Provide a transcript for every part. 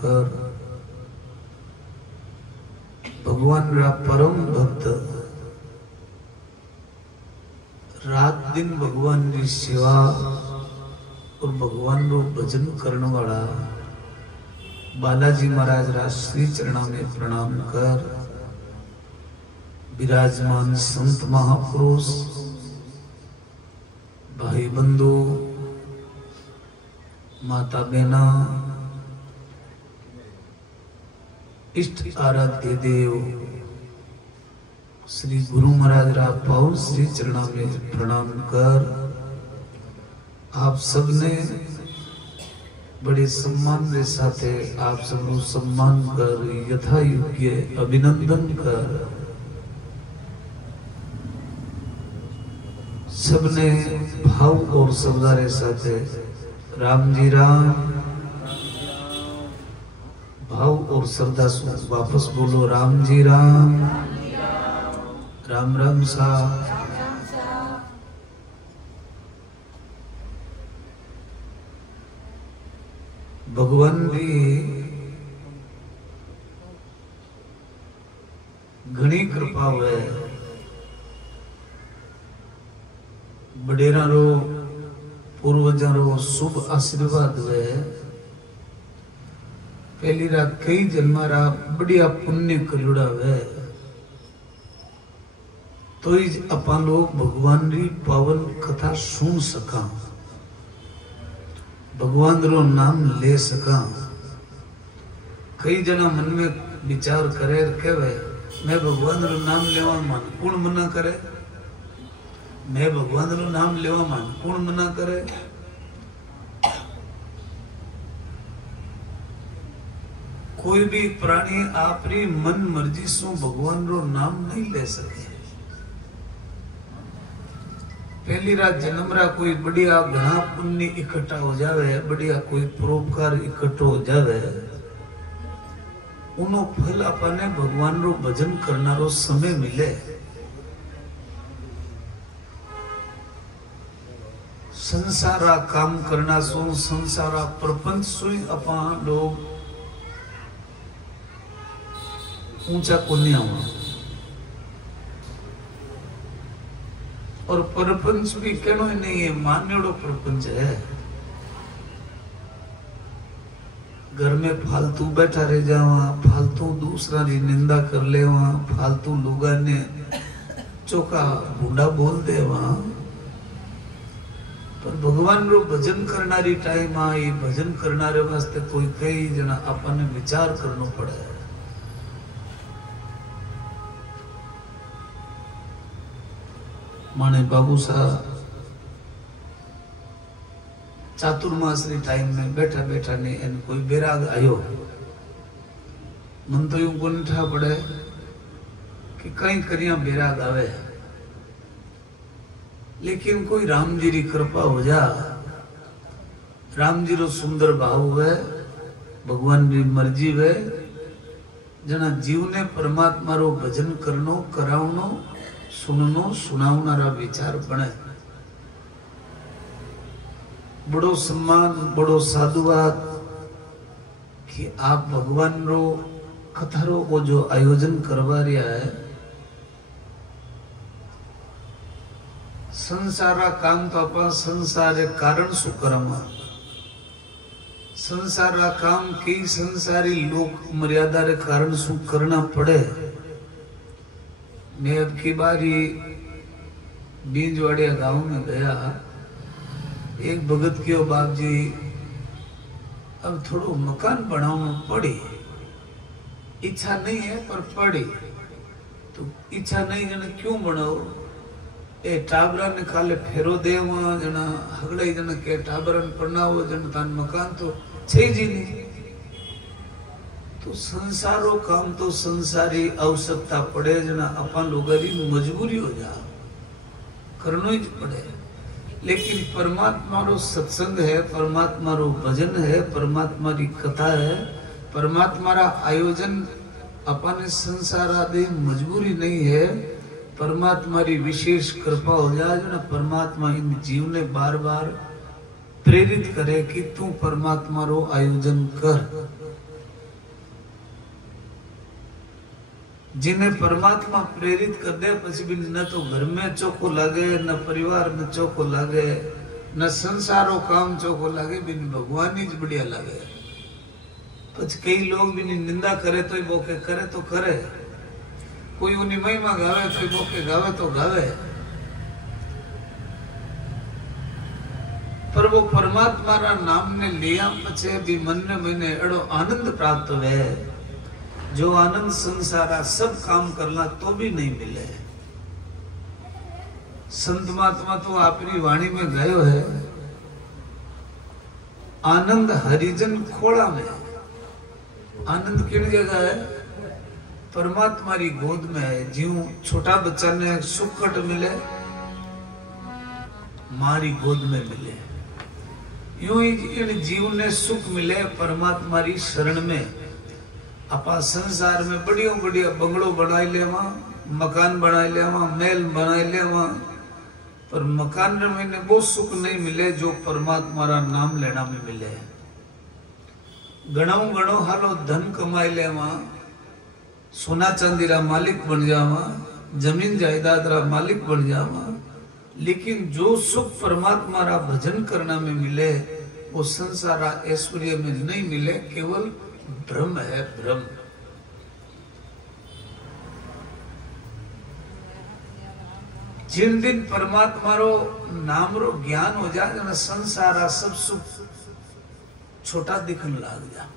कर भगवान रा परम भक्त रात दिन भगवान की सेवा और भगवान रो भजन करने वाला बालाजी महाराज रा श्री चरणा में प्रणाम कर विराजमान संत महापुरुष भाई बंधु माता बहना इष्ट आराध्य देव श्री गुरु महाराज रा पावन श्री चरणा में प्रणाम कर आप सबने बड़े सम्मान के साथ आप सबको सम्मान कर यथा योग्य अभिनंदन कर सबने भाव और श्रद्धा साथ राम जी राम भाव और श्रद्धा से वापस बोलो राम जी राम राम राम सा भगवान भी घनी कृपा हुए बडेरा रो पूर्वजा रो शुभ आशीर्वाद हुए पहली रात कई जन्मा रा बढ़िया पुण्य करुड़ा हुए तो अपन लोग भगवान री पावन कथा सुन सका भगवान रो नाम ले सका कई जना मन में विचार करे कहवे मैं भगवान रो नाम लेवा मान कौन मना करे मैं भगवान रो नाम लेवा मान कौन मना करे कोई भी प्राणी आपरी मन मर्जी सु भगवान रो नाम नहीं ले सके पहली रात जन्म रा कोई बढ़िया घना पुण्य इकट्ठा हो जावे बढ़िया कोई परोपकार इकट्ठो हो जावे उनो फल अपने भगवान रो भजन करना रो समय मिले संसारा काम करना सो संसारा प्रपंच सुई अपा लोग ऊंचा को नहीं आवा और प्रपंच भी कहना ही नहीं है मान्योड़ो प्रपंच है घर में फालतू बैठा रह जावा फालतू दूसरा की निंदा कर लेवा फालतू लोगा ने चौका बूढ़ा बोल देवा पर भगवान रो भजन करनारी टाइम आई भजन करनारे वास्ते कोई कई जना अपन विचार करनो पड़े माने बाबू साहब चातुर्मास टाइम में बैठा बैठा ने इन कोई बेराग आयो मन तो यूं को निठा पड़े कि कई करिया बेराग आवे लेकिन कोई राम जी री कृपा हो जा राम जी रो सुंदर भाव हुए भगवान री मर्जी हुए जना जीव ने परमात्मा रो भजन करनो करावनो सुननो सुनावनारा विचार बने बड़ो सम्मान बड़ो साधुवाद कि आप भगवान रो कथारो को जो आयोजन करवा रहा है संसारा काम तो अपा संसार कारण सु करमा संसारा काम की संसारी लोक मर्यादा रे कारण सु करना पड़े मैं अब की बारी बींजवाड़िया गांव में गया एक भगत की बाप जी अब थोड़ो मकान बनाना पड़ी इच्छा नहीं है पर पड़ी तो इच्छा नहीं जना क्यों बनाओ ए टाबरा ने खाले फेरो देवा जना हगड़े जना के टाबरन पढ़नाओ जना तान मकान तो छे जी नहीं तो संसारो काम तो संसारी आवश्यकता पड़े जना अपन लोगरी मजबूरी हो जा करनो ही पड़े लेकिन परमात्मा रो सत्संग है परमात्मा रो भजन है परमात्मा री कथा है परमात्मा रा आयोजन अपन संसार आदि मजबूरी नहीं है परमात्मा री विशेष कृपा हो जाए जना परमात्मा इन जीव ने बार बार प्रेरित करे कि तू परमात्मा रो आयोजन कर जिन्हें परमात्मा प्रेरित कर दे पछी भी न तो घर में चोखो लागे, न परिवार में चोखो लागे, न संसारो काम चोखो लागे, बिन भगवान ही बढ़िया लागे। पछ कई लोग भी निंदा करे तो बोके करे तो करे, कोई उन्हीं महिमा गावे तो बोके गावे तो गावे, पर वो परमात्मा रा नाम ने लिया पछे भी मन ने मैंने एड़ो आनंद प्राप्त हुए जो आनंद संसारा सब काम करना तो भी नहीं मिले। संत महात्मा तो अपनी वाणी में गयो है, आनंद हरिजन खोड़ा में। आनंद किन जगह है? परमात्मा री गोद में है। जीव छोटा बच्चा ने सुखट मिले, मारी गोद में मिले, यूं ही इन जीव ने सुख मिले परमात्मा री शरण में। अपा संसार में बढ़िया बढ़िया बंगलो बनाई लेवा, मकान बनाई लेवा, महल बनाई लेवा, पर मकान में वो सुख नहीं मिले जो परमात्मा रा नाम लेना में मिले। गणो गणो हालो धन कमाई लेवा, सोना चांदी रा मालिक बन जावा, जमीन जायदाद रा मालिक बन जावा, लेकिन जो सुख परमात्मा रा भजन करना में मिले वो संसार ऐश्वर्य में नहीं मिले। केवल भ्रम है, भ्रम। जिन दिन परमात्मा रो नाम रो ज्ञान हो जाए ना, संसार सब सुख छोटा दिखने लग जा।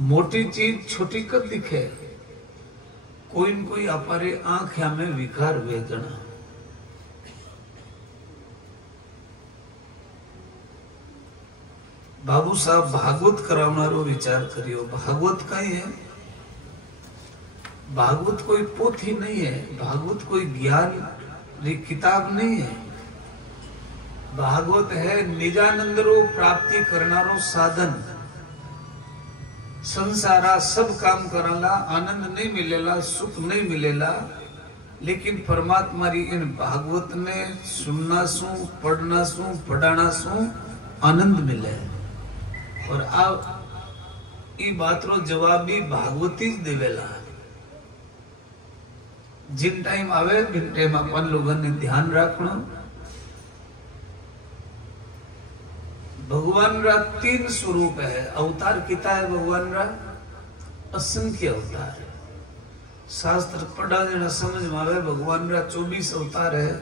मोटी चीज छोटी कब दिखे? कोई न कोई अपारे आंख्या में विकार वेदना। बाबू साहब भागवत करावनारो विचार करियो। भागवत कई है? भागवत कोई पोथी नहीं है, भागवत कोई ज्ञान री किताब नहीं है। भागवत है निजानंद रो प्राप्ति करनारो साधन। संसारा सब काम करला, आनंद नहीं मिलेला, सुख नहीं मिलेला, लेकिन परमात्मा री इन भागवत ने सुनना सु, पढ़ना सु, पढ़ाना सु आनंद मिले। और आप ई बात रो जवाब भी भागवती ज देवेला। जिन टाइम आवे बिन टाइम अपन लोगों ने ध्यान रखना। भगवान रा 3 स्वरूप है। अवतार किता है भगवान रा? असंख्य अवतार। शास्त्र पढ़ा देना समझ में आवे भगवान रा 24 अवतार है।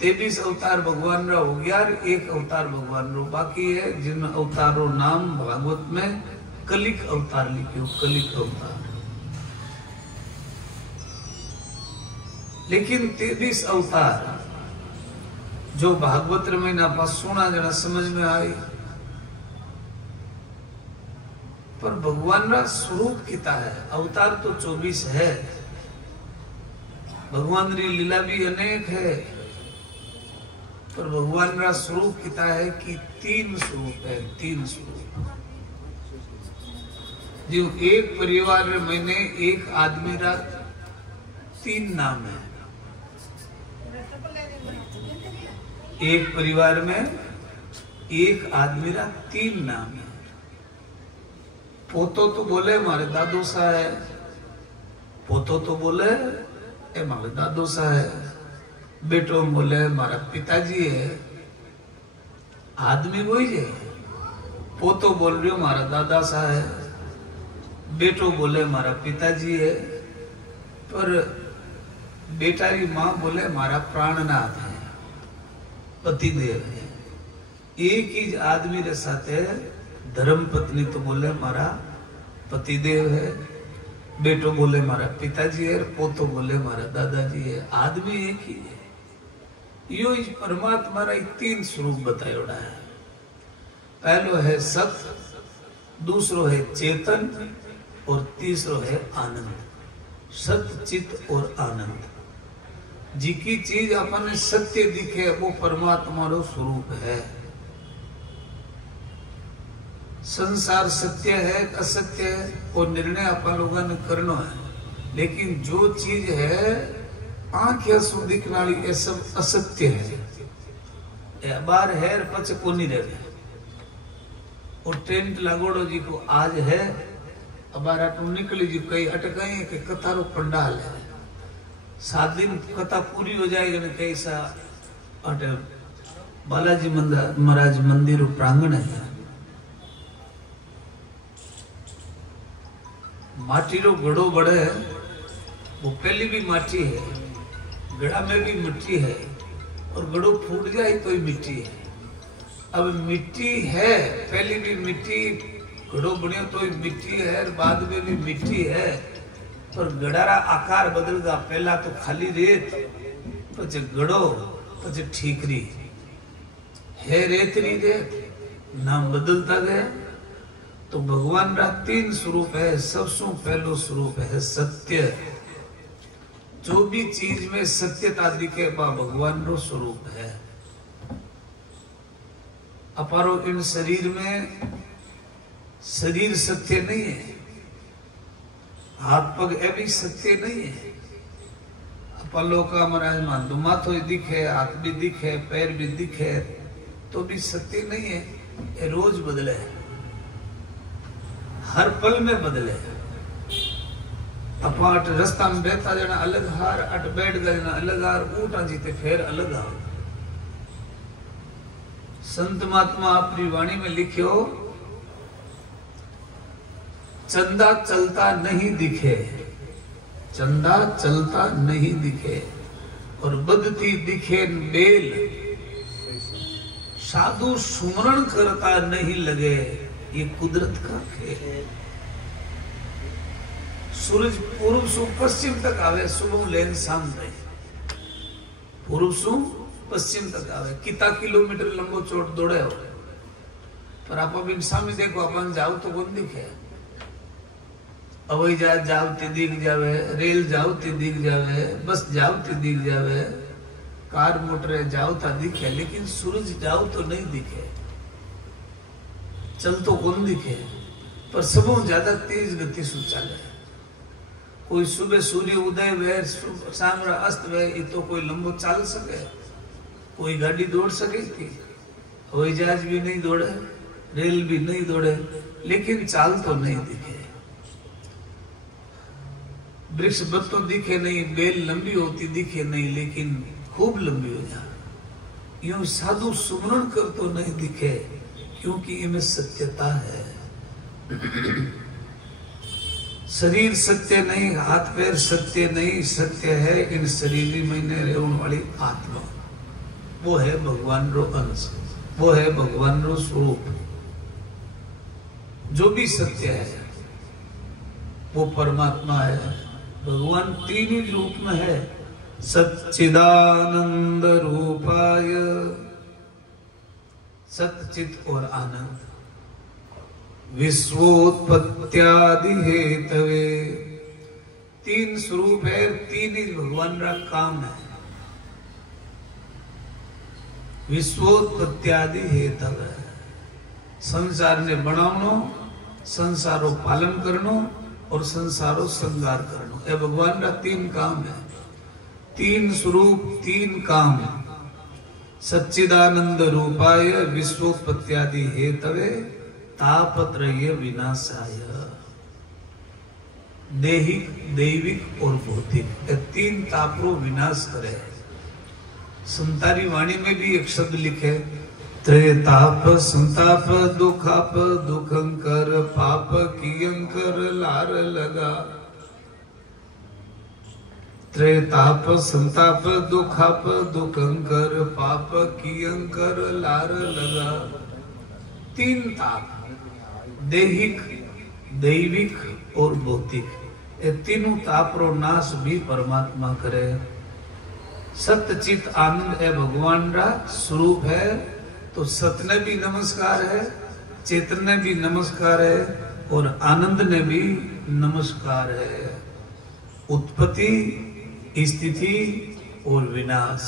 23 अवतार भगवान रा हो गया, एक अवतार भगवान रो बाकी है, जिन अवतारों नाम भागवत में कलिक अवतार लिखियो, कलिक अवतार। लेकिन 23 अवतार जो भागवत में पास सुना जना समझ में आई, पर भगवान रा स्वरूप किता है? अवतार तो 24 है, भगवान री लीला भी अनेक है, पर भगवान रा स्वरूप किता है कि 3 स्वरूप है। 3 स्वरूप जो एक परिवार में एक आदमी रा 3 नाम है। एक परिवार में एक आदमी रा 3 नाम है। पोतो तो बोले मारे दादो सा है, पोतो तो बोले ए मारे दादो सा है, बेटो बोले मारा पिताजी है। आदमी वही है। पोतो बोल रही हो मारा दादा सा है, बेटो बोले मारा पिताजी है, पर बेटा की माँ बोले मारा प्राणनाथ है, पतिदेव है। एक ही आदमी रे साथे धर्म पत्नी तो बोले मारा पतिदेव है, बेटो बोले मारा पिताजी है, पोतो बोले मारा दादाजी है। आदमी एक ही है। यो इस परमात्मा रा 3 स्वरूप बतायोड़ा है। पहलो है सत, दूसरो है चेतन और तीसरो है आनंद। सत, चित और आनंद। जी की चीज अपन सत्य दिखे वो परमात्मा रो स्वरूप है। संसार सत्य है असत्य है और निर्णय अपन लोगों ने करना है, लेकिन जो चीज है आंखें सु दिखने वाली ये सब असत्य है। बार है पच को नहीं रहे। और टेंट लगोड़ो जी को आज है अबार अटू निकली जी कई अटकाई के कथा रो पंडाल है 7 दिन कथा पूरी हो जाएगी ने कैसा अट बालाजी महाराज मंदिर प्रांगण है माटी रो गड़ो बड़े वो पहली भी माटी है गड़ा में भी मिट्टी है और गड़ो फूट जाए तो ही मिट्टी है। अब मिट्टी है पहली भी मिट्टी गड़ो बने तो ही मिट्टी है बाद में भी मिट्टी है पर गड़ारा आकार बदलगा पहला तो खाली रेत पचे गड़ो पचे ठीकरी है रेतरी रेत नाम बदलता गया। तो भगवान का 3 स्वरूप है। सबसे पहलो स्वरूप है सत्य। जो भी चीज में सत्यता दिखे वह भगवान रो स्वरूप है। अपारो इन शरीर में शरीर सत्य नहीं है हाथ पग ए भी सत्य नहीं है। अपलो का महाराज माधु माथो दिखे हाथ भी दिखे पैर भी दिखे तो भी सत्य नहीं है। ये रोज बदले हर पल में बदले। अपाट रास्ता में बैठा जना अलग हार अट बैठ गए जना अलग हार ऊटा जीते फिर अलग हार। संत महात्मा अपनी वाणी में लिखियो चंदा चलता नहीं दिखे चंदा चलता नहीं दिखे और बदती दिखे बेल साधु सुमरण करता नहीं लगे ये कुदरत का खेल। सूरज पूर्व से पश्चिम तक आवे सुबह लेन शाम तक पूर्व से पश्चिम तक आवे कितना किलोमीटर लंबो चोट दौड़े हो पर आप अब सामने देखो अपन जाओ तो कौन दिखे हवाई जहाज जाओ ते दिख जावे रेल जाओ ते दिख जावे बस जाओ ते दिख जावे कार मोटर जाओ ता दिखे लेकिन सूरज जाओ तो नहीं दिखे चल तो कौन दिखे पर सब ज्यादा तेज गति से चले। कोई सुबह सूर्य उदय वे शाम अस्त वे ये तो कोई लंबो चल सके कोई गाड़ी दौड़ सके थी हवाई जहाज भी नहीं दौड़े रेल भी नहीं दौड़े लेकिन चाल तो नहीं दिखे। वृक्ष बत्तो दिखे नहीं बेल लंबी होती दिखे नहीं लेकिन खूब लंबी हो जाए। यूं साधु सुमरण कर तो नहीं दिखे क्योंकि इनमें सत्यता है। शरीर सत्य नहीं हाथ पैर सत्य नहीं सत्य है इन शरीर में रहने वाली आत्मा वो है भगवान रो अंश वो है भगवान रो स्वरूप। जो भी सत्य है वो परमात्मा है। भगवान 3 ही रूप में है सच्चिदानंद रूपाय सच्चित और आनंद विश्वोत्पत्त्यादि हेतवे। 3 स्वरूप है 3 ही भगवान का काम है। विश्वोत्पत्त्यादि हेतवे संसार ने बनावनो संसारो पालन करनो और संसारो संगार करनो ये भगवान का 3 काम है। 3 स्वरूप 3 काम सच्चिदानंद रूपाय विश्वोत्पत्त्यादि हेतवे तापत्रय विनाशाय। देहिक दैविक और भौतिक ये 3 तापरो विनाश करे। संतारी वाणी में भी एक शब्द लिखे त्रेताप संताप दुखाप दुखंकर पाप कियंकर लार लगा। त्रेताप संताप दुखाप दुखंकर पाप कियंकर लार लगा। 3 ताप देहिक दैविक और भौतिक ये तीनों ताप रो नाश भी परमात्मा करे। सत्यचित आनंद है भगवान का स्वरूप है तो सत ने भी नमस्कार है चेतन ने भी नमस्कार है और आनंद ने भी नमस्कार है। उत्पत्ति स्थिति और विनाश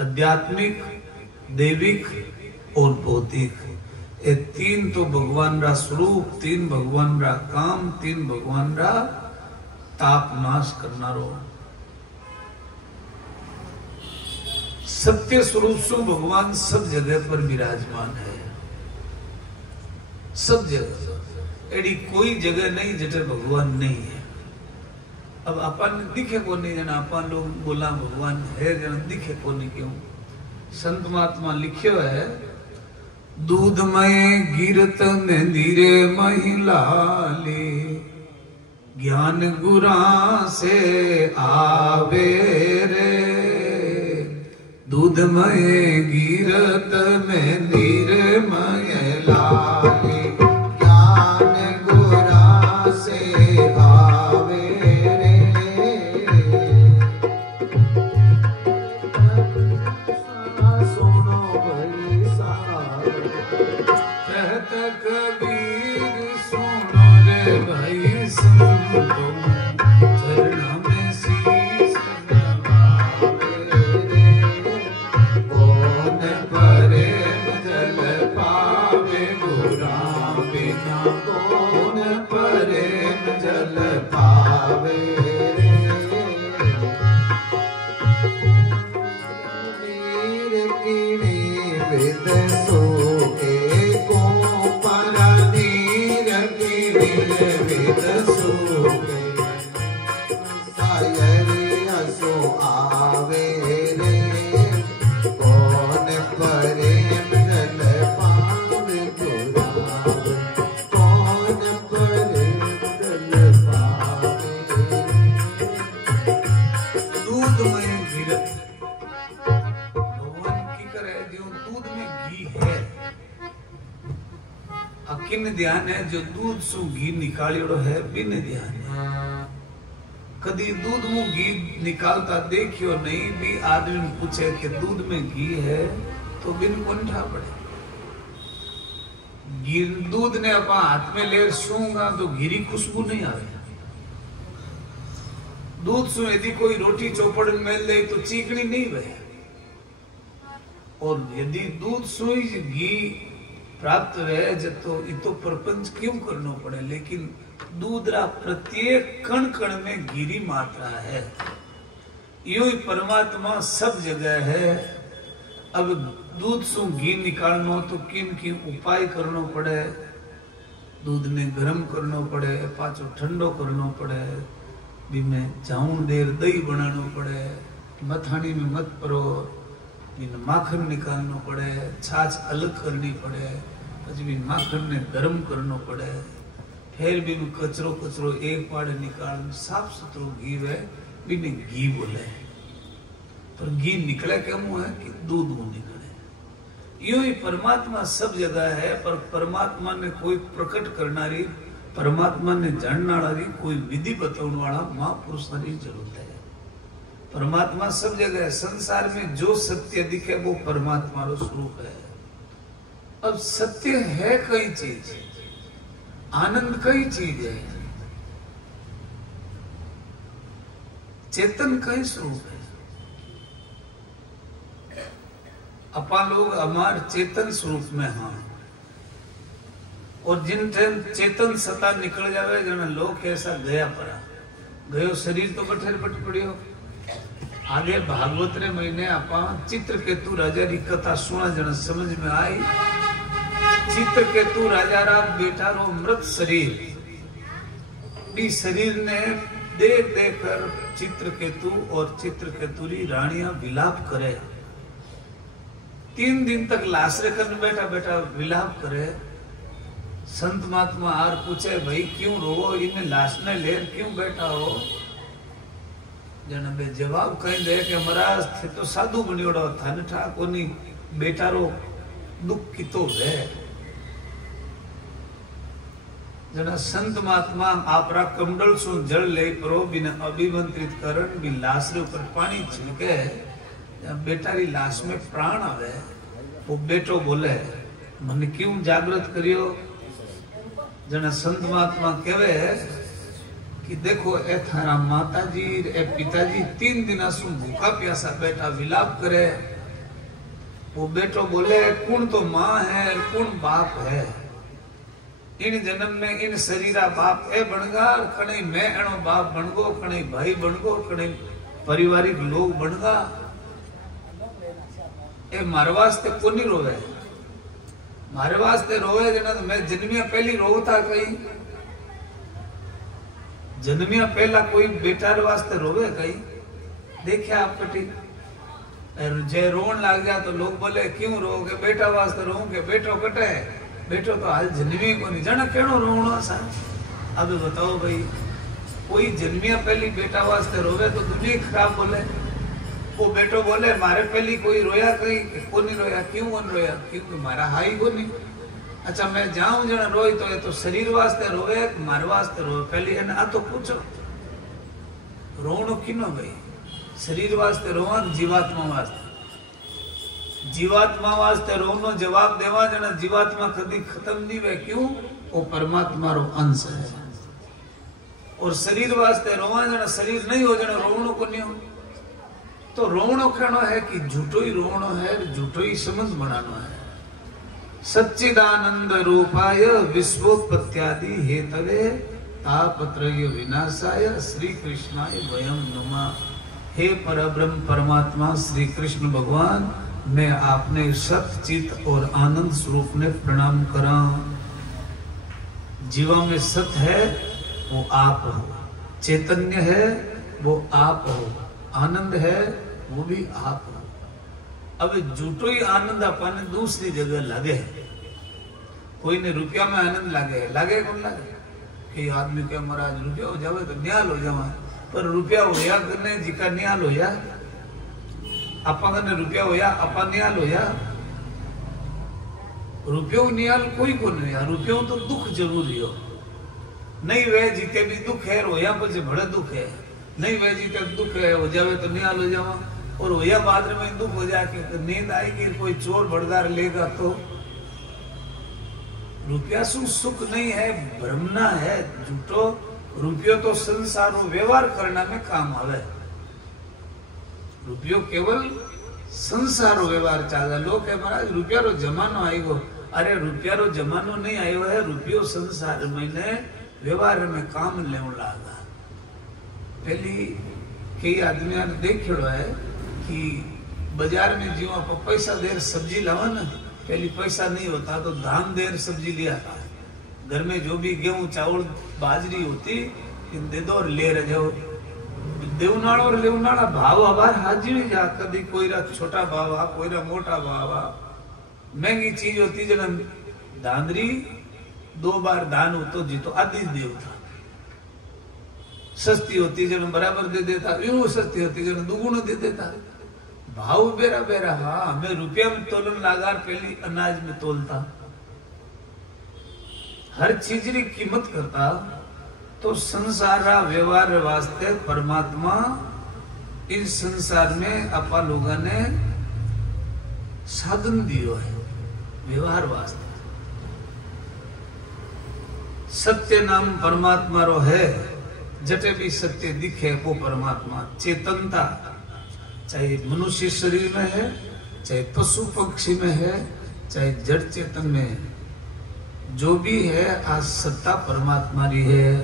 आध्यात्मिक दैविक और भौतिक ये 3 तो भगवान का स्वरूप 3 भगवान का काम 3 भगवान का ताप नाश करना रो। सत्य स्वरूप से भगवान सब जगह पर विराजमान है सब जगह एडी कोई जगह नहीं जटे भगवान नहीं है। अब अपन दिखे को नहीं जना अपन लोग बोला भगवान है जन दिखे को नहीं क्यों। संत महात्मा लिखियो है दूध में गिरत धीरे महिलाली ज्ञान गुरा से आवे रे दूध में गिरत में धीरे महिलाली ज्ञान गुरा से आवे रे सुनो भली सार कहत कबीर सुनो रे भाई सुनो चरण में शीश नवावे रे कौन प्रेम जल पावे गुरा बिना कौन प्रेम जल पावे रे नीर कीणे वेद सोके को परा नीर कीणे वेद सोके सायर असो आवे रे कौन प्रेम जल पावे गुरा कौन प्रेम जल पावे दूध में गिरत भगवान की करे जो दूध में घी है अकिन ध्यान है जो दूध सु घी निकालियो है बिन ध्यान है कदी दूध में घी निकालता देखियो नहीं भी आदमी पूछे कि दूध में घी है तो बिन कंठा पड़े घी दूध ने अपना हाथ में ले सूंगा तो घीरी खुशबू नहीं आवे दूध सु यदि कोई रोटी चौपड़ में मेल दे तो चीकनी नहीं बहे और यदि दूध सु घी प्राप्त रहे तो इतो प्रपंच क्यों करना पड़े लेकिन दूध रा प्रत्येक कण कण में गिरी मात्रा है यो ही परमात्मा सब जगह है। अब दूध सु घी निकालनो तो किन किन उपाय करनो पड़े दूध ने गर्म करनो पड़े पाछो ठंडो करनो पड़े बीमे जाऊं देर दही बनानो पड़े मथानी में मत परो इन माखन निकालनो पड़े छाछ अलग करनी पड़े પછી भी माखन ने गर्म करनो पड़े फिर भी कचरो कचरो एक पाड़े निकाल साफ सुथरो घी है बिने घी बोले पर घी निकले क्यों है कि दूध वो निकले। यो ही परमात्मा सब जगह है पर परमात्मा ने कोई प्रकट करनारी परमात्मा ने जानने वाली कोई विधि बताने वाला महापुरुष की जरूरत है। परमात्मा सब जगह है संसार में जो सत्य दिखे वो परमात्मा रो स्वरूप है। अब सत्य है कई चीज आनंद कई चीज है चेतन कई स्वरूप है। अपन लोग हमार चेतन स्वरूप में हाँ और जिन चेतन सत्ता निकल जावे जना लोग कैसा गया परा गयो शरीर तो बठेर बट पड़ियो। आगे भागवत रे महीने आपा चित्रकेतु राजा री कथा सुना जना समझ में आई। चित्रकेतु राजा रा बेटा रो मृत शरीर भी शरीर ने देख देख कर चित्रकेतु और चित्रकेतुरी रानियां विलाप करे 3 दिन तक लाशरे कर बैठा बैठा विलाप करे। संत महात्मा आर पूछे भाई क्यों रोवो इन्हें लाश ने ले क्यों बैठा हो जन बे जवाब कहीं दे के महाराज थे तो साधु बनियोड़ो था न ठा कोनी बेटा रो दुख की तो है जना संत महात्मा आपरा कमंडल सु जल ले परो बिना अभिमंत्रित करण भी लाश रे ऊपर पानी छिड़के बेटा री लाश में प्राण आवे वो बेटो बोले मन क्यों जागृत करियो जना संत महात्मा कहवे कि देखो ए थारा माताजी ए पिताजी 3 दिन सु भूखा प्यासा बैठा विलाप करे। वो बेटो बोले कौन तो माँ है कौन बाप है इन जन्म में इन शरीरा बाप ए बनगा कणे मैं एनो बाप बनगो कणे भाई बनगो कणे पारिवारिक लोग बनगा ए मार वास्ते कोनी रोवे मारे वास्ते रोवे जना तो मैं जन्मिया पहली रोवता कहीं, जन्मिया पहला कोई बेटा वास्ते रोवे कहीं? देखिए आप कटी जे रोन लग जा तो लोग बोले क्यों रो के बेटा वास्ते रो के बेटो कटे है, बेटो तो हाल जन्मी को नहीं जाना केनो रोना सा। अब बताओ भाई, कोई जन्मिया पहली बेटा वास्ते रोवे तो दुनिया खराब बोले, वो बेटो बोले मारे पहली कोई रोया कहीं को नहीं रोया, क्यों कौन रोया? क्योंकि मारा हाई को नहीं। अच्छा मैं जाऊं जना रोई तो ये तो शरीर वास्ते रोवे मारे वास्ते रोवे? पहली है ना तो पूछो रोनो किनो भाई? शरीर वास्ते रोवा जीवात्मा वास्ते? जीवात्मा वास्ते रोनो जवाब देवा जना जीवात्मा कभी खत्म नहीं वे, क्यों? वो परमात्मा रो अंश है। और शरीर वास्ते रोवा जना शरीर नहीं हो जना रोवणो को नहीं हो। तो रोवणो कहनो है कि झूठो ही रोवणो है, झूठो ही समझ बनानो है। सच्चिदानंद रूपाय विश्वोत्पत्त्यादि हेतवे तापत्रय विनाशाय श्री कृष्णाय वयम नमः। हे परब्रह्म परमात्मा श्री कृष्ण भगवान, मैं आपने सत चित और आनंद स्वरूप ने प्रणाम करा। जीवा में सत है वो आप हो, चैतन्य है वो आप हो, आनंद है वो भी आप हो। अब झूठो ही आनंद अपन दूसरी जगह लगे। कोई ने रुपया में आनंद लागे कौन लागे? कि आदमी क्या महाराज रुपया हो जावे तो न्याल हो जावा, पर रुपया होया करने जिका न्याल होया, आपा कने रुपया होया आपा न्याल होया? रुपयो न्याल कोई को नहीं है। रुपयो तो दुख जरूरी हो, नहीं वे जीते भी दुख है, रोया पर बड़े दुख है, नहीं वे जीते दुख है हो जावे तो न्याल हो जावा। और होया बाद में दुख हो जाके तो नींद आएगी, कोई चोर बड़दार लेगा तो। रुपया सुख नहीं है, भ्रमना है झूठो। रुपयो तो संसार व्यवहार करना में काम आवे। रुपयो केवल संसार व्यवहार चाहे। लोग है महाराज रुपया रो जमानो आएगो। अरे रुपया रो जमानो नहीं आयो है, रुपयो संसार में व्यवहार में काम लेने लगा। पहली कई आदमी ने देखो है कि बाजार में जो आप पैसा देर सब्जी लावा ना, पहले पैसा नहीं होता तो धान देर सब्जी लिया था। घर में जो भी गेहूं चावल बाजरी होती इन दे दो और ले रह जाओ। देवनाड़ा और लेवनाड़ा भाव आबार हाजिर जा, कभी कोई रा छोटा भावा कोई रा मोटा भावा। महंगी चीज होती जना धांधरी 2 बार दान हो तो जीतो आदि देव था। सस्ती होती जन बराबर दे देता, यूं सस्ती होती जन दुगुना दे देता। भाव बेरा बेरा। हाँ हमें रुपया में तोलन लागार पहली अनाज में तोलता। हर चीज की कीमत करता। तो संसार व्यवहार वास्ते परमात्मा इस संसार में अपा लोगों ने साधन दियो है व्यवहार वास्ते। सत्य नाम परमात्मा रो है। जटे भी सत्य दिखे वो परमात्मा। चेतनता चाहे मनुष्य शरीर में है, चाहे पशु पक्षी में है, चाहे जड़ चेतन में है, जो भी है आज सत्ता परमात्मा री है।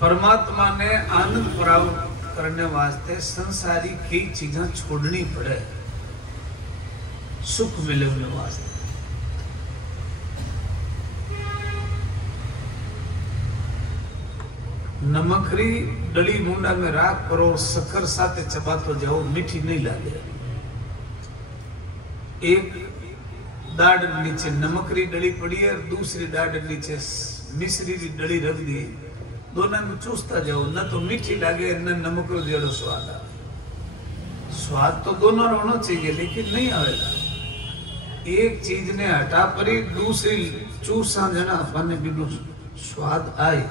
परमात्मा ने आनंद प्राप्त करने वास्ते संसारी कई चीजें छोड़नी पड़े सुख मिलने वास्ते। नमकरी डली मुंडा में राख करो, शक्कर साथे चबातो जाओ, मीठी नहीं लगे। एक दाढ़ नीचे नमकरी डली पड़ी है, दूसरी दाढ़ नीचे मिश्री की डली रख दी। दोनों में चूसता जाओ, न तो मीठी लगे न नमक जेड़ो स्वाद आवे। स्वाद तो दोनों होना चाहिए लेकिन नहीं आवेगा। एक चीज ने हटा परी दूसरी चूसा जना अपन बिनु स्वाद आए।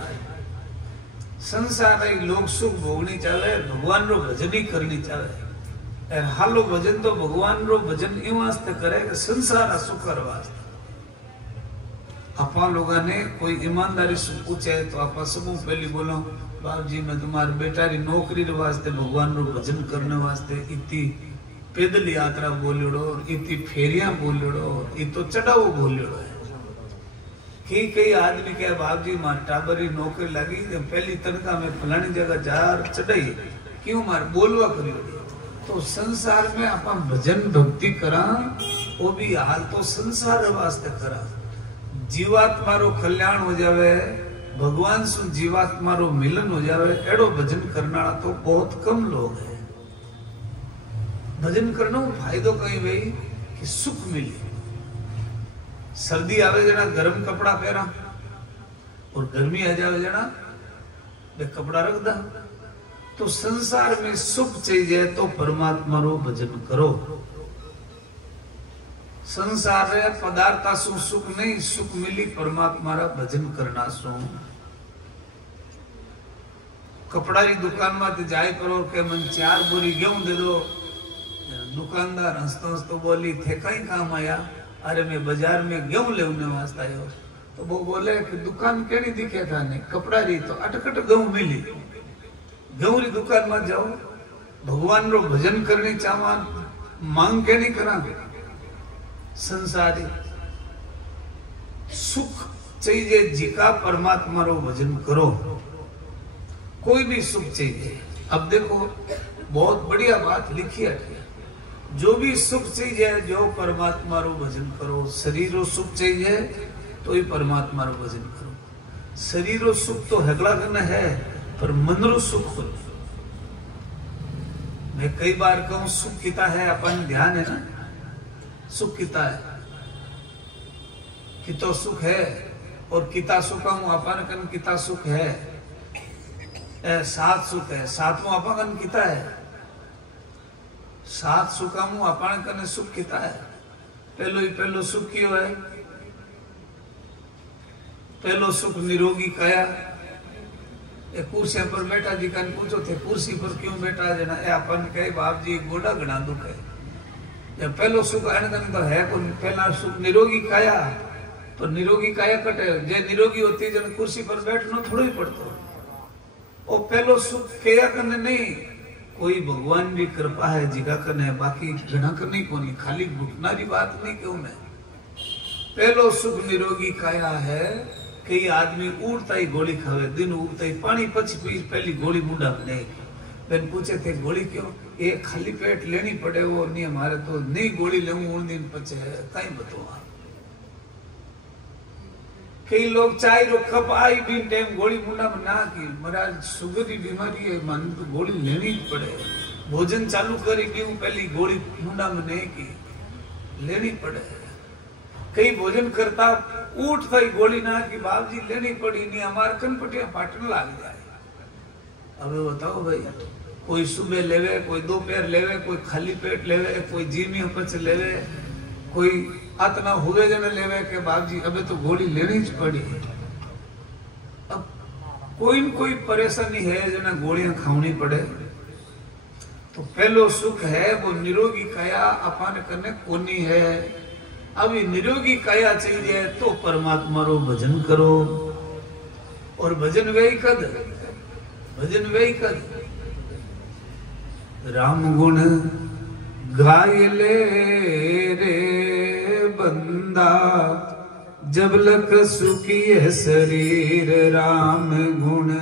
संसार लोग सुख भोगनी चाहे, भगवान रो भजन ही करनी चाहे। हालो भजन तो भगवान रो भजन इन वास्ते करे कि संसार सुख वास्ते। आपा लोगों ने कोई ईमानदारी से पूछे तो आप सब पहले बोलो बाप जी मैं तुम्हारे बेटा री नौकरी वास्ते भगवान रो भजन करने वास्ते इतनी पैदल यात्रा बोलियो, इतनी फेरियां बोलियो, इतो चढ़ावो बोलियो है। कई आदमी कहे बाप जी मार टाबरी नौकरी लगी पहली तनखा में फलानी जगह जार चढ़ाई क्यों मार बोलवा करियो। तो संसार में आप भजन भक्ति करा वो भी हाल तो संसार वास्ते करा। जीवात्मा रो कल्याण हो जावे, भगवान सु जीवात्मा रो मिलन हो जावे, एड़ो भजन करना तो बहुत कम लोग है। भजन करने में फायदो कहीं भाई कि सुख मिले। सर्दी आवे जना गर्म कपड़ा पहरा और गर्मी आ जावे जना बे कपड़ा रख दा। तो संसार में सुख चाहिए तो परमात्मा रो भजन करो। संसार रे पदार्थ सु सुख नहीं, सुख मिली परमात्मा रा भजन करना सु। कपड़ा की दुकान में जाए करो के मन 4 बोरी गेहूं दे दो। दुकानदार हंसतो हंसतो बोली थे कहीं काम आया? अरे मैं बाजार में गेहूं लेने वास्ते आयो। तो वो बोले कि दुकान केड़ी दिखे था ने? कपड़ा री। तो अटकट गेहूं मिली। गेहूं री दुकान में जाओ, भगवान रो भजन करनी चाहवा, मांग के नहीं करा। संसारी सुख चाहिए जिका परमात्मा रो भजन करो। कोई भी सुख चाहिए। अब देखो बहुत बढ़िया बात लिखी है, जो भी सुख चाहिए जो परमात्मा रो भजन करो। शरीर रो सुख चाहिए तो ही परमात्मा रो भजन करो। शरीर रो सुख तो हगला करना है, पर मन रो सुख। मैं कई बार कहूं सुख किता है अपन ध्यान है ना, सुख किता है कि तो सुख है और किता सुख हूं अपन कन किता सुख है। 7 सुख है, 7वां अपन कन किता है। 7 सुख हूं अपन कन सुख किता है। पहलो सुख क्यों है? पहलो सुख निरोगी काया। कुर्सी पर बैठा जी कन पूछो थे कुर्सी पर क्यों बैठा जना? अपन कहे बाप जी गोडा घना दुख है। जब पहलो सुख आने तो है को पहला सुख निरोगी काया। तो निरोगी काया कटे जे निरोगी होती जन कुर्सी पर बैठना थोड़ा ही पड़तो। और पहलो सुख कया कने नहीं, कोई भगवान की कृपा है जिगा कने, बाकी घना करनी कोनी। खाली घुटनारी बात नहीं क्यों मैं। पहलो सुख निरोगी काया है। कई आदमी उड़ता ही गोली खावे, दिन उड़ता ही पानी पची पी पहली गोली मुंडा में नहीं। बेन पूछे थे गोली क्यों? ये खाली पेट लेनी पड़े वो नहीं, हमारे तो नहीं गोली लेऊं उन दिन पचे है कहीं बताओ। कई लोग चाय रो कप आई भी टाइम गोली मुंडा में ना की। महाराज शुगर की बीमारी है, मन तो गोली लेनी ही पड़े। भोजन चालू करी पीऊं पहली गोली मुंडा में नहीं की, लेनी पड़े। कई भोजन करता उठता ही गोली ना की बाप जी लेनी पड़ी नहीं, हमारे कनपटिया फाटने लग जाए। अब बताओ भाई, कोई सुबह लेवे, कोई दोपहर लेवे, कोई खाली पेट लेवे, कोई जीमी पच लेवे, कोई अतना हुए जने लेवे के बाप जी अबे तो गोली लेनी ही पड़ी। अब कोई न कोई परेशानी है जना गोलियां खानी पड़े। तो पहलो सुख है वो निरोगी काया अपन करने कोनी है। अभी निरोगी काया चाहिए तो परमात्मा रो भजन करो। और भजन वे कद, भजन वे कद राम गुण गाय ले रे बंदा, जब लख सुखी है शरीर। राम गुण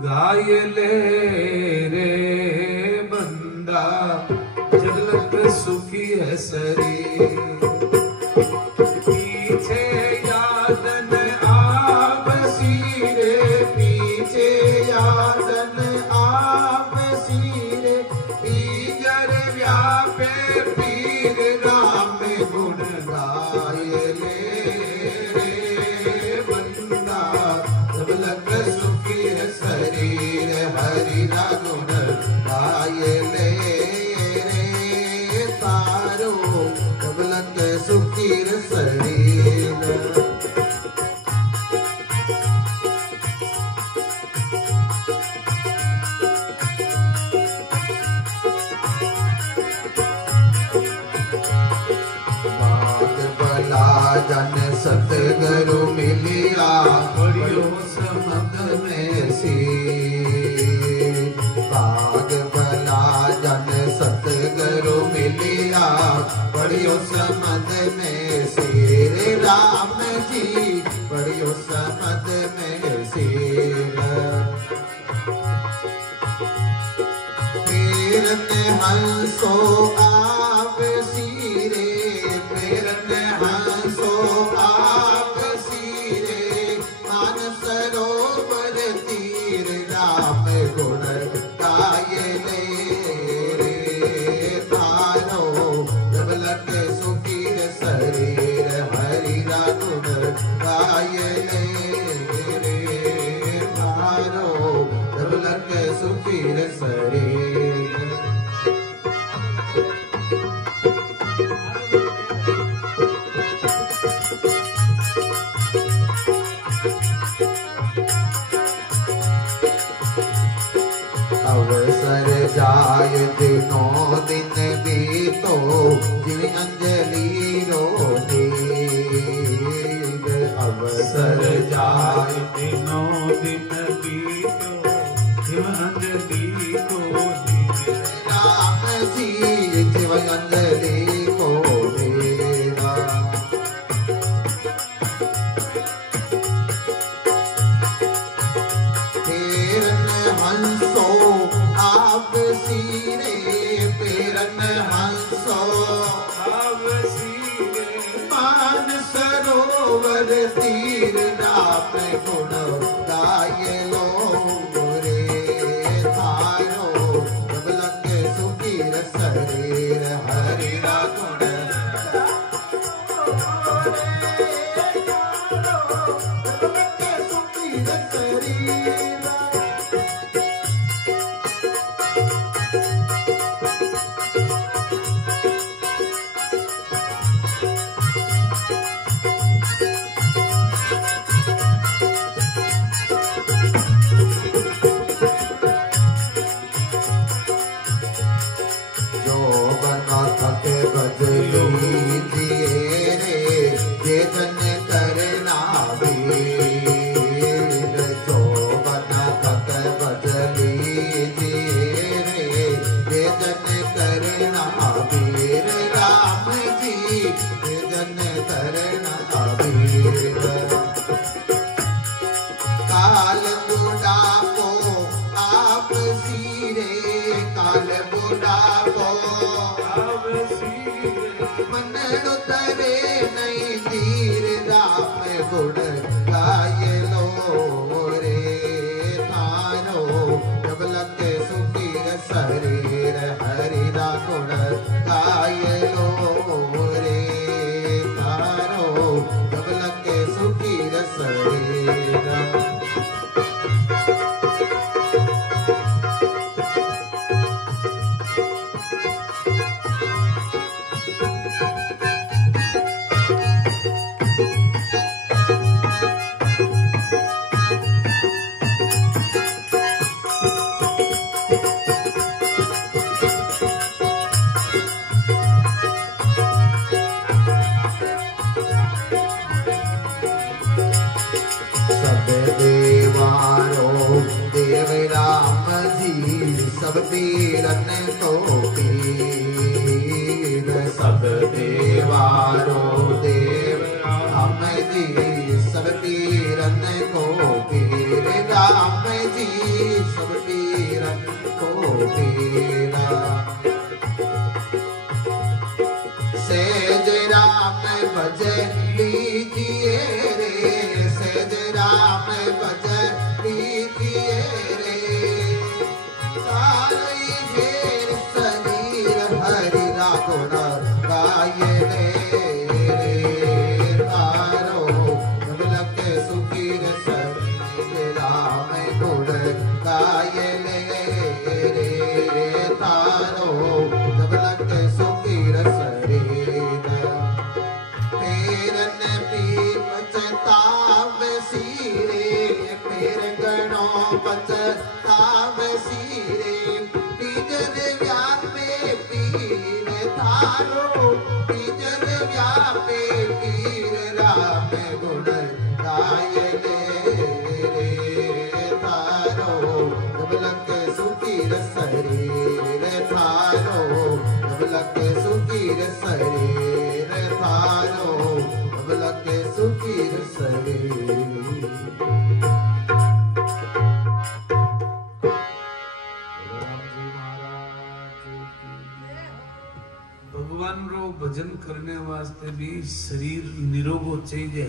गाय ले रे बंदा, जब लख सुखी है शरीर। पीछे यादन आप सीरे, पीछे यादन आप सीरे, पीजर व्यापे पीर। राम गुण गाय ले रे बंदा, जब लख सुखी है शरीर। हरि ना गुण गाय ले रे तारो, जब लख सुखी शरीर। जन सतगुरु मिलिया, बड़ियो समद में सी। भाग भला जन सतगुरु मिलिया, बड़ियो समद में सी। राम जी बड़ियो समद में सिर। तीरथ हंसो आप सीरे, जाए दिनों दिन बीतो जिन अंजलि रो देव अवसर जाए दिनों दिन बीतो शिव अंजलि को देव राम जी शिव अंजलि को देवा पेरन हंसो आप सीरे पेरन हंसो आप सीरे मान सरोवर तीर नाप गुण गाय लो रे थारो डबलंग सुखीर शरीर हरि रा गुण डबलंग सुखीर शरीर जो बना थके बजली दिए रे ये जन करना वीर जो बना थके बजली दिए रे ये जन करना वीर राम जी ये जन करना वीर काल बुढ़ापो आप सीरे काल बुढ़ापो आप सीरे मन उतरे नहीं तीर राम गुण गाय लो रे थारो डबलंग सुखीर शरीर हरि रा गुण गाय लो रे थारो डबलंग सुखीर शरीर सब देवारो देव राम जी सब तीरन को पीर सब देवारो देव राम जी सब तीरन को पीर राम जी सब तीरन को पीरा सेज राम भज लीजिए रे सेज राम भज लीजिए रे सारी घेर शरीर हरि रा गुण गाय रे तारो डबलंग सुखीर शरीर राम गुण गाय रे तारो डबलंग सुखीर शरीर पेरन पीप चताव सीरे पेर गणो पचताव सीरे पीजर व्यापे पीर थारो पीजर व्यापे पीर राम गुण गाय रे थारो डबलंग सुखीर शरीर थारो डबलंग सुखीर शरीर थारो डबलंग सुखीर शरीर भगवान रो भजन करने वास्ते भी शरीर निरोगो चाहिए।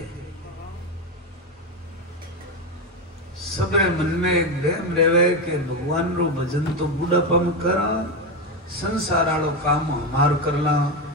सबरे मन में एक वहम रहे कि भगवान रो भजन तो बुढ़ापा में करा, संसार आलो काम हमार करला।